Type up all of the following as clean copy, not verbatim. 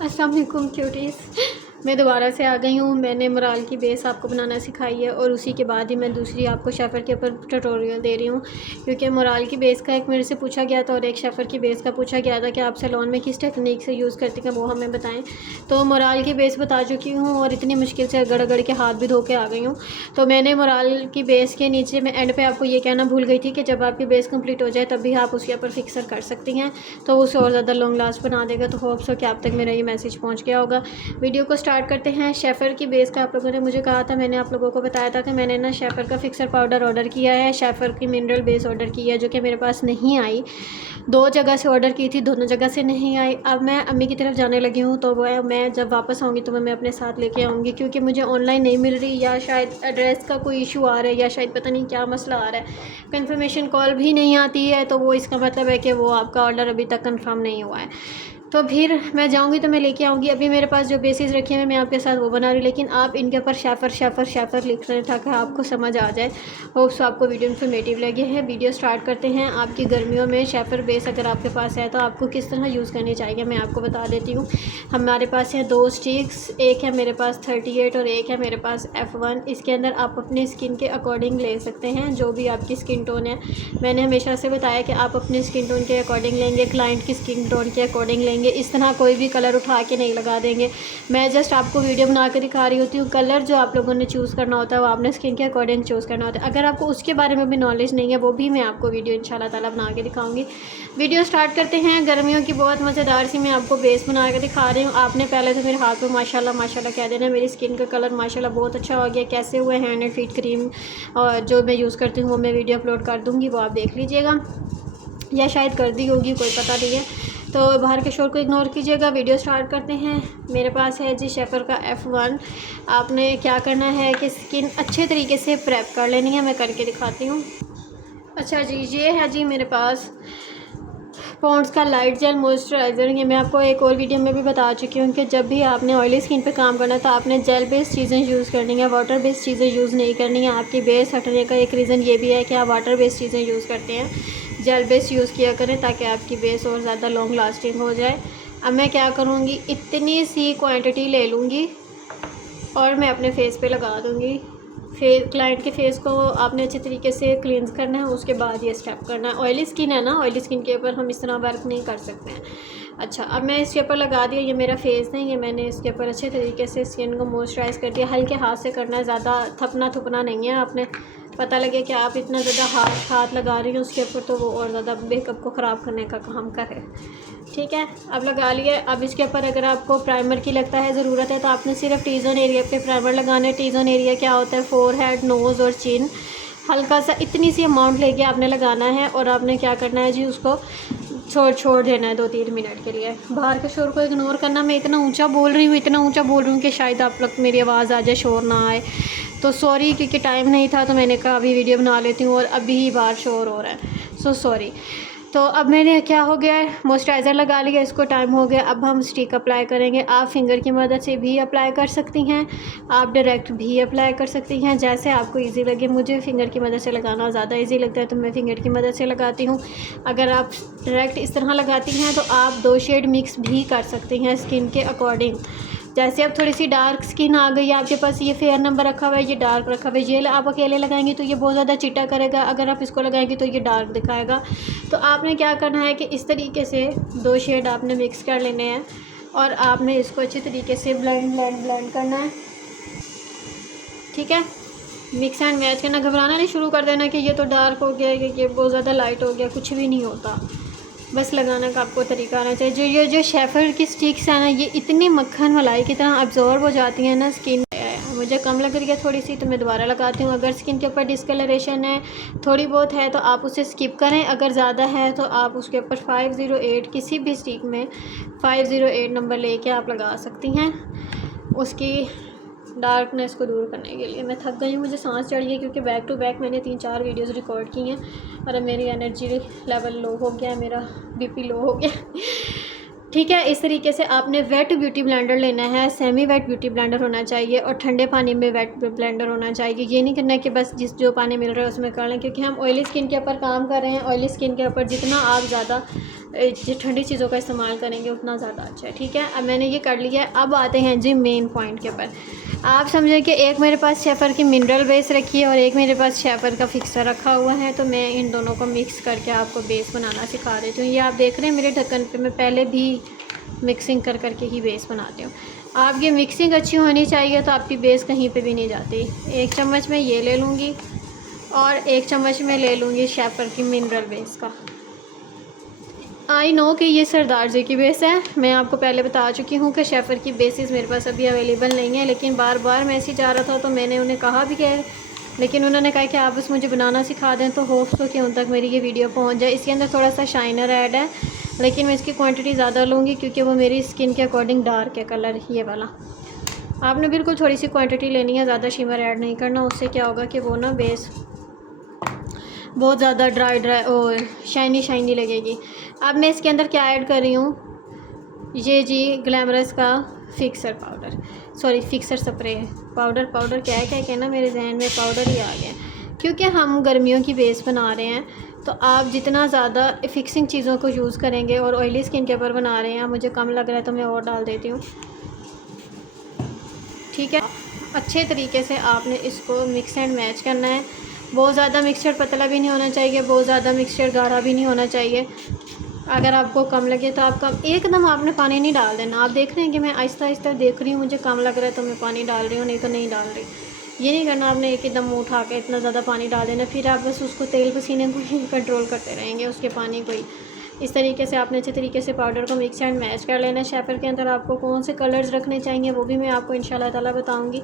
अस्सलाम वालेकुम क्यूटीज़, मैं दोबारा से आ गई हूँ। मैंने मोराल की बेस आपको बनाना सिखाई है और उसी के बाद ही मैं दूसरी आपको शेफ़र के ऊपर ट्यूटोरियल दे रही हूँ, क्योंकि मोराल की बेस का एक मेरे से पूछा गया था और एक शेफ़र की बेस का पूछा गया था कि आप सैलून में किस टेक्निक से यूज़ करती हैं, वो हमें बताएं। तो मोराल की बेस बता चुकी हूँ और इतनी मुश्किल से गड़ के हाथ भी धो के आ गई हूँ। तो मैंने मोराल की बेस के नीचे मैं एंड पर आपको ये कहना भूल गई थी कि जब आपकी बेस कम्प्लीट हो जाए तब भी आप उसके ऊपर फिक्सर कर सकती हैं, तो उसे और ज़्यादा लॉन्ग लास्ट बना देगा। तो होप सो कि आप तक मेरा ये मैसेज पहुँच गया होगा। वीडियो को स्टार्ट करते हैं। शेफ़र की बेस का आप लोगों ने मुझे कहा था, मैंने आप लोगों को बताया था कि मैंने ना शेफ़र का फिक्सर पाउडर ऑर्डर किया है, शेफ़र की मिनरल बेस ऑर्डर की है, जो कि मेरे पास नहीं आई। 2 जगह से ऑर्डर की थी, दोनों जगह से नहीं आई। अब मैं अम्मी की तरफ जाने लगी हूँ, तो वह मैं जब वापस आऊँगी तो मैं अपने साथ लेके आऊँगी, क्योंकि मुझे ऑनलाइन नहीं मिल रही, या शायद एड्रेस का कोई इशू आ रहा है, या शायद पता नहीं क्या मसला आ रहा है। कन्फर्मेशन कॉल भी नहीं आती है, तो वो इसका मतलब है कि वो आपका ऑर्डर अभी तक कन्फर्म नहीं हुआ है। तो फिर मैं जाऊंगी तो मैं लेके आऊँगी। अभी मेरे पास जो बेसिस रखे हैं मैं आपके साथ वो बना रही हूँ, लेकिन आप इनके ऊपर शेफ़र लिख रहे हैं ताकि आपको समझ आ जाए। होप सो आपको वीडियो इन्फॉर्मेटिव लगे है। वीडियो स्टार्ट करते हैं। आपकी गर्मियों में शेफ़र बेस अगर आपके पास है तो आपको किस तरह यूज़ करनी चाहिए मैं आपको बता देती हूँ। हमारे पास है 2 स्टिक्स, एक है मेरे पास 38 और एक है मेरे पास F1। इसके अंदर आप अपनी स्किन के अकॉर्डिंग ले सकते हैं, जो भी आपकी स्किन टोन है। मैंने हमेशा से बताया कि आप अपनी स्किन टोन के अकॉर्डिंग लेंगे, क्लाइंट की स्किन टोन के अकॉर्डिंग लेंगे। इस तरह कोई भी कलर उठा के नहीं लगा देंगे। मैं जस्ट आपको वीडियो बना कर दिखा रही होती हूँ। कलर जो आप लोगों ने चूज़ करना होता है वो आपने स्किन के अकॉर्डिंग चूज़ करना होता है। अगर आपको उसके बारे में भी नॉलेज नहीं है, वो भी मैं आपको वीडियो इंशाल्लाह ताला बना के दिखाऊंगी। वीडियो स्टार्ट करते हैं। गर्मियों की बहुत मज़ेदार सी मैं आपको बेस बना के दिखा रही हूँ। आपने पहले तो मेरे हाथ में माशाल्लाह माशाल्लाह कह देना। मेरी स्किन का कलर माशाल्लाह बहुत अच्छा हो गया। कैसे हुए हैंड एंड फीट क्रीम और जो मैं यूज़ करती हूँ वो मैं वीडियो अपलोड कर दूँगी, वो आप देख लीजिएगा, या शायद कर दी होगी, कोई पता नहीं है। तो बाहर के शोर को इग्नोर कीजिएगा। वीडियो स्टार्ट करते हैं। मेरे पास है जी शेफ़र का F1। आपने क्या करना है कि स्किन अच्छे तरीके से प्रेप कर लेनी है। मैं करके दिखाती हूँ। अच्छा जी, ये है जी मेरे पास पॉन्ड्स का लाइट जेल मॉइस्चराइज़र। ये मैं आपको एक और वीडियो में भी बता चुकी हूँ कि जब भी आपने ऑयली स्किन पे काम करना है तो आपने जेल बेस्ड चीज़ें यूज़ करनी है, वाटर बेस्ड चीज़ें यूज़ नहीं करनी है। आपकी बेस हटने का एक रीज़न ये भी है कि आप वाटर बेस्ड चीज़ें यूज़ करते हैं। जेल बेस्ड यूज़ किया करें ताकि आपकी बेस और ज़्यादा लॉन्ग लास्टिंग हो जाए। अब मैं क्या करूँगी, इतनी सी क्वान्टिटी ले लूँगी और मैं अपने फेस पे लगा दूँगी। क्लाइंट के फेस को आपने अच्छे तरीके से क्लींस करना है, उसके बाद ये स्टेप करना है। ऑयली स्किन है ना, ऑयली स्किन के ऊपर हम इस तरह वर्क नहीं कर सकते हैं। अच्छा, अब मैं इसके ऊपर लगा दिया। ये मेरा फेस है, ये मैंने इसके ऊपर अच्छे तरीके से स्किन को मॉइस्चराइज़ कर दिया। हल्के हाथ से करना है, ज़्यादा थपना थुपना नहीं है। आपने पता लगे कि आप इतना ज़्यादा हाथ लगा रही हो उसके ऊपर, तो वो और ज़्यादा मेकअप को ख़राब करने का काम करे। ठीक है, अब लगा लिए। अब इसके ऊपर अगर आपको प्राइमर की लगता है ज़रूरत है तो आपने सिर्फ टी जोन एरिया पे प्राइमर लगाना है। टी जोन एरिया क्या होता है, फोरहेड, नोज़ और चिन। हल्का सा इतनी सी अमाउंट लेके आपने लगाना है और आपने क्या करना है जी, उसको छोड़ देना है 2-3 मिनट के लिए। बाहर के शोर को इग्नोर करना। मैं इतना ऊंचा बोल रही हूँ कि शायद आप लोग मेरी आवाज़ आ जाए, शोर ना आए, तो सॉरी, क्योंकि टाइम नहीं था तो मैंने कहा अभी वीडियो बना लेती हूँ और अभी ही बाहर शोर हो रहा है, सो सॉरी। तो अब मैंने क्या हो गया है, मॉइस्चराइज़र लगा लिया, इसको टाइम हो गया। अब हम स्टिक अप्लाई करेंगे। आप फिंगर की मदद से भी अप्लाई कर सकती हैं, आप डायरेक्ट भी अप्लाई कर सकती हैं, जैसे आपको इजी लगे। मुझे फिंगर की मदद से लगाना ज़्यादा इजी लगता है तो मैं फिंगर की मदद से लगाती हूँ। अगर आप डायरेक्ट इस तरह लगाती हैं तो आप 2 शेड मिक्स भी कर सकती हैं स्किन के अकॉर्डिंग। जैसे अब थोड़ी सी डार्क स्किन आ गई है आपके पास, ये फेयर नंबर रखा हुआ है, ये डार्क रखा हुआ है, ये आप अकेले लगाएंगे तो ये बहुत ज़्यादा चिट्टा करेगा, अगर आप इसको लगाएंगे तो ये डार्क दिखाएगा। तो आपने क्या करना है कि इस तरीके से 2 शेड आपने मिक्स कर लेने हैं और आपने इसको अच्छे तरीके से ब्लेंड करना है। ठीक है, मिक्स एंड मैच करना। घबराना नहीं शुरू कर देना कि ये तो डार्क हो गया, ये बहुत ज़्यादा लाइट हो गया, कुछ भी नहीं होता। बस लगाने का आपको तरीका आना चाहिए। जो शेफ़र की स्टिक्स है ना, ये इतनी मक्खन मलाई की तरह अब्जॉर्ब हो जाती हैं ना स्किन। मुझे कम लग रही है थोड़ी सी तो मैं दोबारा लगाती हूँ। अगर स्किन के ऊपर डिस्कलरेशन है, थोड़ी बहुत है, तो आप उसे स्किप करें। अगर ज़्यादा है तो आप उसके ऊपर 508 किसी भी स्टिक में 508 नंबर लेके आप लगा सकती हैं उसकी डार्कनेस को दूर करने के लिए। मैं थक गई हूँ, मुझे सांस चढ़ गई, क्योंकि बैक टू बैक मैंने 3-4 वीडियोस रिकॉर्ड की हैं और अब मेरी एनर्जी लेवल लो हो गया, मेरा बीपी लो हो गया। ठीक है, इस तरीके से आपने वेट ब्यूटी ब्लेंडर लेना है। सेमी वेट ब्यूटी ब्लेंडर होना चाहिए और ठंडे पानी में वेट ब्लेंडर होना चाहिए। ये नहीं करना कि बस जो पानी मिल रहा है उसमें कर लें, क्योंकि हम ऑयली स्किन के ऊपर काम कर रहे हैं। ऑयली स्किन के ऊपर जितना आप ज़्यादा जो ठंडी चीज़ों का इस्तेमाल करेंगे उतना ज़्यादा अच्छा है। ठीक है, अब मैंने ये कर लिया है। अब आते हैं जी मेन पॉइंट के ऊपर। आप समझें कि एक मेरे पास शेफर की मिनरल बेस रखी है और एक मेरे पास शेफर का फिक्सर रखा हुआ है। तो मैं इन दोनों को मिक्स करके आपको बेस बनाना सिखा देती हूँ। ये आप देख रहे हैं मेरे ढक्कन पे मैं पहले भी मिक्सिंग कर करके ही बेस बनाती हूँ। आपकी मिक्सिंग अच्छी होनी चाहिए तो आपकी बेस कहीं पे भी नहीं जाती। 1 चम्मच मैं ये ले लूँगी और 1 चम्मच मैं ले लूँगी शेफर की मिनरल बेस का। आई नो कि ये सरदार जी की बेस है। मैं आपको पहले बता चुकी हूँ कि शेफर की बेसिस मेरे पास अभी अवेलेबल नहीं है, लेकिन बार बार मैसेज आ रहा था तो मैंने उन्हें कहा भी है, लेकिन उन्होंने कहा कि आप बस मुझे बनाना सिखा दें। तो होप्स हो कि उन तक मेरी ये वीडियो पहुँच जाए। इसके अंदर थोड़ा सा शाइनर ऐड है, लेकिन मैं इसकी क्वांटिटी ज़्यादा लूँगी क्योंकि वो मेरी स्किन के अकॉर्डिंग डार्क है कलर ये वाला। आपने बिल्कुल थोड़ी सी क्वांटिटी लेनी है, ज़्यादा शिमर ऐड नहीं करना। उससे क्या होगा कि वो ना बेस बहुत ज़्यादा ड्राई और शाइनी लगेगी। अब मैं इसके अंदर क्या ऐड कर रही हूँ, ये जी ग्लैमरस का fixer powder, sorry fixer spray powder क्या है कहना, मेरे जहन में पाउडर ही आ गया। क्योंकि हम गर्मियों की बेस बना रहे हैं तो आप जितना ज़्यादा फिक्सिंग चीज़ों को यूज़ करेंगे और ऑयली स्किन के ऊपर बना रहे हैं, मुझे कम लग रहा है तो मैं और डाल देती हूँ। ठीक है, अच्छे तरीके से आपने इसको मिक्स एंड मैच करना है। बहुत ज़्यादा मिक्सचर पतला भी नहीं होना चाहिए, बहुत ज़्यादा मिक्सचर गाढ़ा भी नहीं होना चाहिए। अगर आपको कम लगे तो आप कम, एकदम आपने पानी नहीं डाल देना। आप देख रहे हैं कि मैं आहिस्ता आहिस्ता देख रही हूँ, मुझे कम लग रहा है तो मैं पानी डाल रही हूँ, नहीं तो नहीं डाल रही। ये नहीं करना आपने एक एकदम मुँह उठा के इतना ज़्यादा पानी डाल देना, फिर आप बस उसको तेल पसीने को ही कंट्रोल करते रहेंगे, उसके पानी को ही। इस तरीके से आपने अच्छे तरीके से पाउडर को मिक्स एंड मैच कर लेना है। शेफर के अंदर आपको कौन से कलर्स रखने चाहिए वो भी मैं आपको इंशाल्लाह ताला बताऊंगी।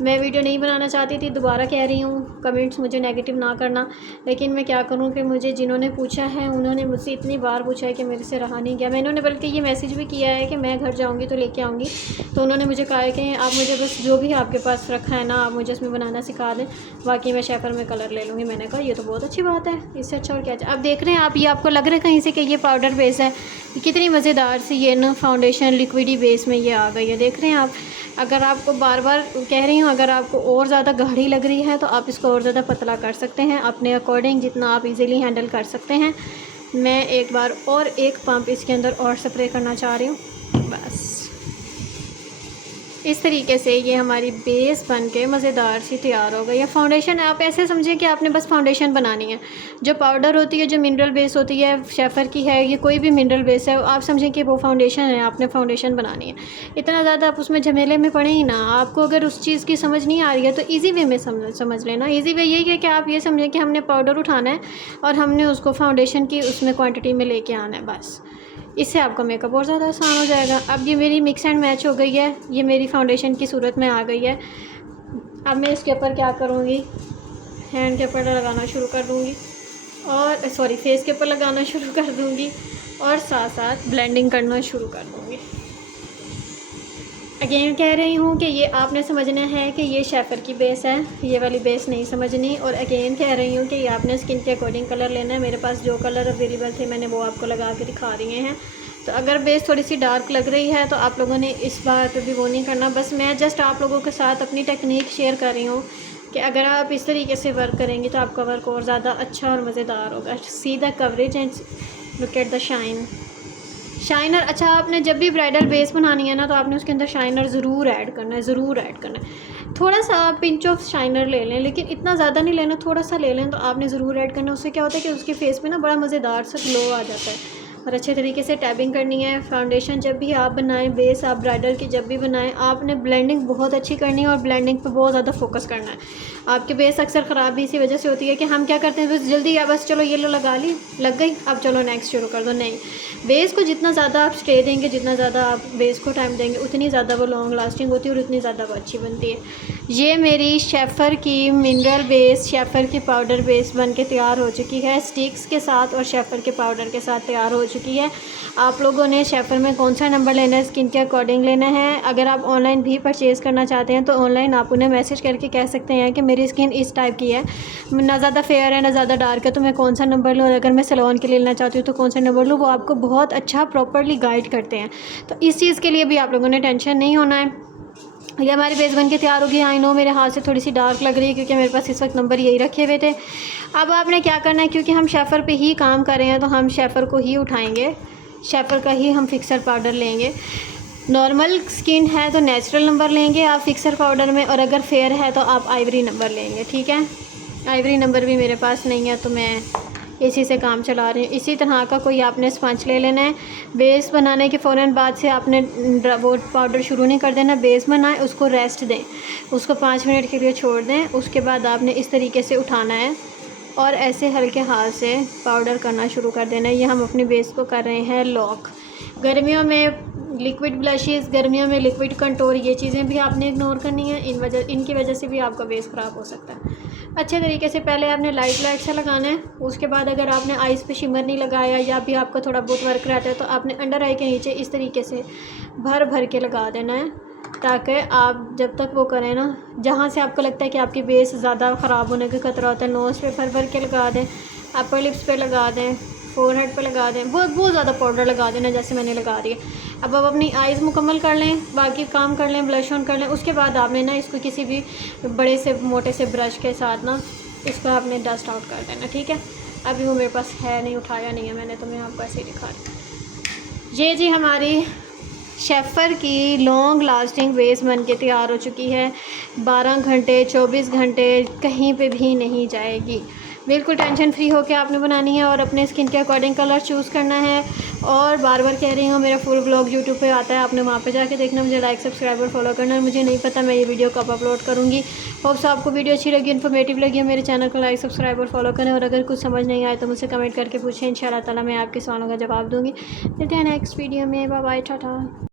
मैं वीडियो नहीं बनाना चाहती थी, दोबारा कह रही हूँ, कमेंट्स मुझे नेगेटिव ना करना, लेकिन मैं क्या करूँ कि मुझे जिन्होंने पूछा है उन्होंने मुझसे इतनी बार पूछा है कि मेरे से रहा नहीं गया। मैं इन्होंने बल्कि ये मैसेज भी किया है कि मैं घर जाऊँगी तो लेके आऊँगी। तो उन्होंने मुझे कहा है कि आप मुझे बस जो भी आपके पास रखा है ना, आप मुझे इसमें बनाना सिखा दें, बाकी मैं शेफर में कलर ले लूँगी। मैंने कहा ये तो बहुत अच्छी बात है, इससे अच्छा और क्या चाहिए। अब देख रहे हैं आप, ये आपको लग रहा है कहीं से कि ये पाउडर बेस है, कितनी मज़ेदार सी ये ना फाउंडेशन लिक्विडी बेस में ये आ गई है। देख रहे हैं आप, अगर आपको बार बार कह रही हूँ, अगर आपको और ज़्यादा गाढ़ी लग रही है तो आप इसको और ज़्यादा पतला कर सकते हैं अपने अकॉर्डिंग, जितना आप इजीली हैंडल कर सकते हैं। मैं एक बार और एक पंप इसके अंदर और स्प्रे करना चाह रही हूँ। बस इस तरीके से ये हमारी बेस बन के मज़ेदार सी तैयार हो गई है। फाउंडेशन आप ऐसे समझें कि आपने बस फाउंडेशन बनानी है। जो पाउडर होती है, जो मिनरल बेस होती है, शेफर की है, ये कोई भी मिनरल बेस है, आप समझें कि वो फाउंडेशन है, आपने फाउंडेशन बनानी है। इतना ज़्यादा आप उसमें झमेले में पड़े ही ना। आपको अगर उस चीज़ की समझ नहीं आ रही है तो ईजी वे में समझ लेना। ईजी वे यही है कि आप ये समझें कि हमने पाउडर उठाना है और हमने उसको फाउंडेशन की उसमें क्वान्टिटी में लेके आना है, बस। इससे आपका मेकअप और ज़्यादा आसान हो जाएगा। अब ये मेरी मिक्स एंड मैच हो गई है, ये मेरी फाउंडेशन की सूरत में आ गई है। अब मैं इसके ऊपर क्या करूँगी, हैंड के ऊपर लगाना शुरू कर दूँगी और सॉरी फेस के ऊपर लगाना शुरू कर दूँगी और साथ साथ ब्लेंडिंग करना शुरू कर दूँगी। अगेन कह रही हूँ कि ये आपने समझना है कि ये शेफर की बेस है, ये वाली बेस नहीं समझनी। और अगेन कह रही हूँ कि ये आपने स्किन के अकॉर्डिंग कलर लेना है। मेरे पास जो कलर अवेलेबल थे मैंने वो आपको लगा के दिखा दिए हैं। तो अगर बेस थोड़ी सी डार्क लग रही है तो आप लोगों ने इस बात पे भी वो नहीं करना। बस मैं जस्ट आप लोगों के साथ अपनी टेक्निक शेयर कर रही हूँ कि अगर आप इस तरीके से वर्क करेंगे तो आपका वर्क और ज़्यादा अच्छा और मज़ेदार होगा। See the coverage and look at the shiner. अच्छा, आपने जब भी ब्राइडल बेस बनानी है ना तो आपने उसके अंदर शाइनर ज़रूर ऐड करना है, थोड़ा सा आप पिंच ऑफ शाइनर ले लें, लेकिन इतना ज़्यादा नहीं लेना, थोड़ा सा ले लें तो आपने ज़रूर ऐड करना है। उससे क्या होता है कि उसके फेस पे ना बड़ा मज़ेदार सा ग्लो आ जाता है। और अच्छे तरीके से टैबिंग करनी है। फाउंडेशन जब भी आप बनाएं, बेस आप ब्राइडल की जब भी बनाएं, आपने ब्लेंडिंग बहुत अच्छी करनी है और ब्लेंडिंग पे बहुत ज़्यादा फोकस करना है। आपके बेस अक्सर ख़राब भी इसी वजह से होती है कि हम क्या करते हैं, बस जल्दी या बस चलो ये लो लगा ली, लग गई, अब चलो नेक्स्ट शुरू कर दो। नहीं, बेस को जितना ज़्यादा आप स्टे देंगे, जितना ज़्यादा आप बेस को टाइम देंगे, उतनी ज़्यादा वो लॉन्ग लास्टिंग होती है और उतनी ज़्यादा वो अच्छी बनती है। ये मेरी शेफर की मिनरल बेस, शेफर की पाउडर बेस बन के तैयार हो चुकी है, स्टिक्स के साथ और शेफर के पाउडर के साथ तैयार हो चुकी है। आप लोगों ने शेफर में कौन सा नंबर लेना है, स्किन के अकॉर्डिंग लेना है। अगर आप ऑनलाइन भी परचेज़ करना चाहते हैं तो ऑनलाइन आप उन्हें मैसेज करके कह सकते हैं कि मेरी स्किन इस टाइप की है, ना ज़्यादा फेयर है ना ज़्यादा डार्क है, तो मैं कौन सा नंबर लूँ, और अगर मैं सैलून के लिए लेना चाहती हूँ तो कौन सा नंबर लूँ। वो आपको बहुत अच्छा प्रॉपरली गाइड करते हैं। तो इस चीज़ के लिए भी आप लोगों ने टेंशन नहीं होना है। ये हमारी बेस बन के तैयार होगी। आई नो मेरे हाथ से थोड़ी सी डार्क लग रही है क्योंकि मेरे पास इस वक्त नंबर यही रखे हुए थे। अब आपने क्या करना है, क्योंकि हम शेफ़र पे ही काम कर रहे हैं तो हम शेफ़र को ही उठाएंगे, शेफ़र का ही हम फिक्सर पाउडर लेंगे। नॉर्मल स्किन है तो नेचुरल नंबर लेंगे आप फिक्सर पाउडर में, और अगर फेयर है तो आप आइवरी नंबर लेंगे, ठीक है। आइवरी नंबर भी मेरे पास नहीं है तो मैं इसी से काम चला रही हूँ। इसी तरह का कोई आपने स्पंज ले लेना है। बेस बनाने के फ़ौरन बाद से आपने वो पाउडर शुरू नहीं कर देना। बेस बनाएं, उसको रेस्ट दें, उसको 5 मिनट के लिए छोड़ दें। उसके बाद आपने इस तरीके से उठाना है और ऐसे हल्के हाथ से पाउडर करना शुरू कर देना है। ये हम अपनी बेस को कर रहे हैं लॉक। गर्मियों में लिक्विड ब्लशेस, गर्मियों में लिक्विड कंटूर, ये चीज़ें भी आपने इग्नोर करनी है। इनकी वजह से भी आपका बेस ख़राब हो सकता है। अच्छे तरीके से पहले आपने लाइट से लगाना है। उसके बाद अगर आपने आइज़ पे शिमर नहीं लगाया या भी आपका थोड़ा बहुत वर्क रहता है तो आपने अंडर आई के नीचे इस तरीके से भर के लगा देना है, ताकि आप जब तक वो करें ना, जहाँ से आपको लगता है कि आपकी बेस ज़्यादा ख़राब होने का खतरा होता है, नोज़ पे भर के लगा दें, अपर लिप्स पे लगा दें, फोरहेड पे लगा दें, बहुत ज़्यादा पाउडर लगा देना जैसे मैंने लगा दिया। अब आप अपनी आइज़ मुकम्मल कर लें, बाकी काम कर लें, ब्लश ऑन कर लें। उसके बाद आपने ना इसको किसी भी बड़े से मोटे से ब्रश के साथ ना इसको आपने डस्ट आउट कर देना, ठीक है। अभी वो मेरे पास है नहीं, उठाया नहीं है मैंने, तो मैं आपको ऐसे ही दिखा रही। ये जी हमारी शेफ़र की लॉन्ग लास्टिंग बेस बन के तैयार हो चुकी है। 12 घंटे 24 घंटे कहीं पे भी नहीं जाएगी। बिल्कुल टेंशन फ्री होकर आपने बनानी है और अपने स्किन के अकॉर्डिंग कलर चूज़ करना है। और बार बार कह रही हूँ, मेरा फुल ब्लॉग यूट्यूब पे आता है, आपने वहाँ पे जाके देखना। मुझे लाइक सब्सक्राइब और फॉलो करना है। मुझे नहीं पता मैं ये वीडियो कब अपलोड करूँगी। होप्स आपको वीडियो अच्छी लगी, इन्फॉर्मेटिव लगी, मेरे चैनल को लाइक सब्सक्राइब और फॉलो करें। और अगर कुछ समझ नहीं आए तो मुझसे कमेंट करके पूछें, इंशाल्लाह ताला मैं आपके सवालों का जवाब दूँगी। मिलते हैं नेक्स्ट वीडियो में। Bye bye, Tata.